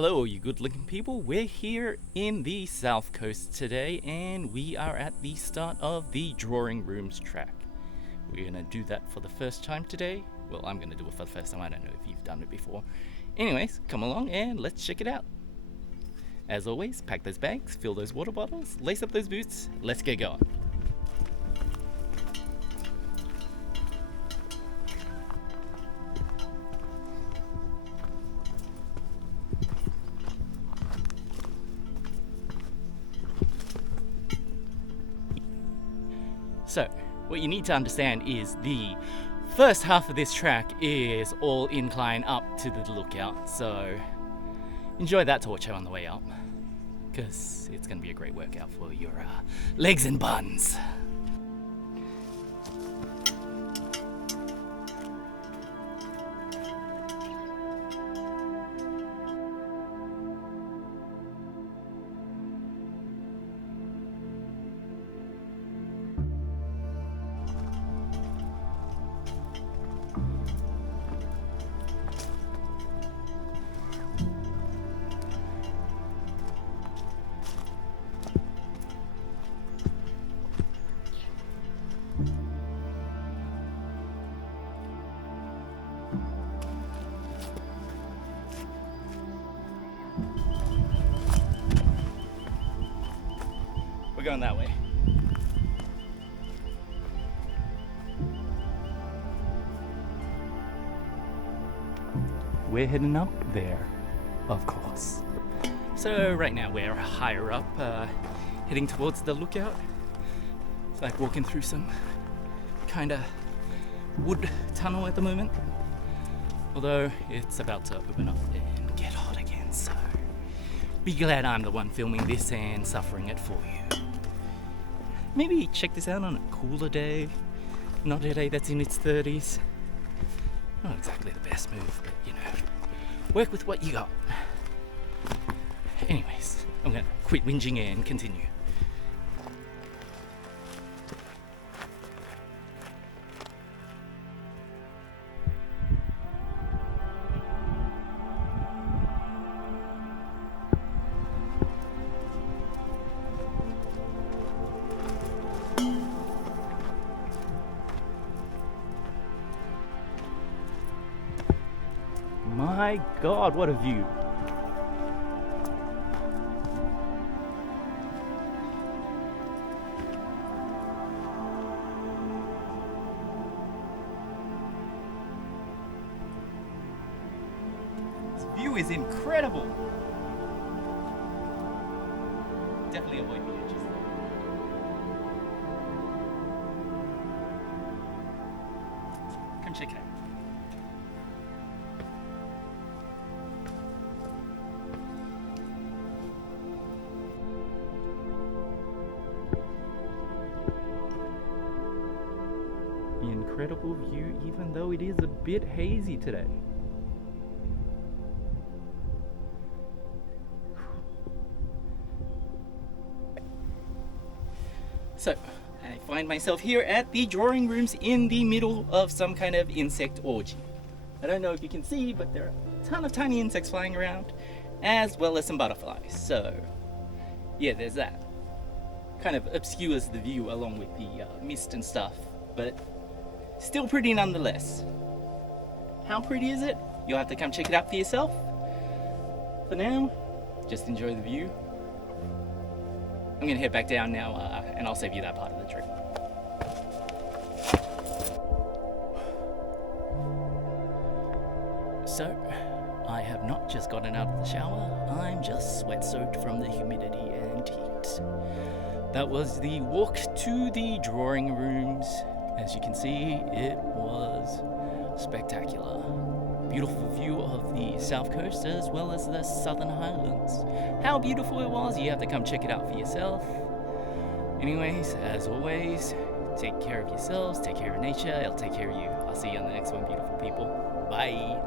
Hello, all you good looking people. We're here in the South Coast today, and we are at the start of the Drawing Rooms track. We're gonna do that for the first time today. Well, I'm gonna do it for the first time. I don't know if you've done it before. Anyways, come along and let's check it out. As always, pack those bags, fill those water bottles, lace up those boots. Let's get going. So, what you need to understand is the first half of this track is all incline up to the lookout, so enjoy that torture on the way up, because it's going to be a great workout for your legs and buns. We're going that way. We're heading up there, of course. So right now we're higher up, heading towards the lookout. It's like walking through some kind of wood tunnel at the moment. Although it's about to open up and get hot again, so be glad I'm the one filming this and suffering it for you. Maybe check this out on a cooler day, not a day that's in its 30s. Not exactly the best move, but you know, work with what you got. Anyways, I'm gonna quit whinging and continue. My God, what a view. This view is incredible. Definitely avoid the edges. Come check it out. Incredible view, even though it is a bit hazy today. So, I find myself here at the drawing rooms in the middle of some kind of insect orgy. I don't know if you can see, but there are a ton of tiny insects flying around, as well as some butterflies. So, yeah, there's that. Kind of obscures the view along with the mist and stuff, but still pretty nonetheless. How pretty is it? You'll have to come check it out for yourself. For now, just enjoy the view. I'm gonna head back down now, and I'll save you that part of the trip. So, I have not just gotten out of the shower, I'm just sweat-soaked from the humidity and heat. That was the walk to the drawing rooms. As you can see, it was spectacular. Beautiful view of the South Coast as well as the Southern Highlands. How beautiful it was, you have to come check it out for yourself. Anyways, as always, take care of yourselves, take care of nature, I'll take care of you. I'll see you on the next one, beautiful people. Bye.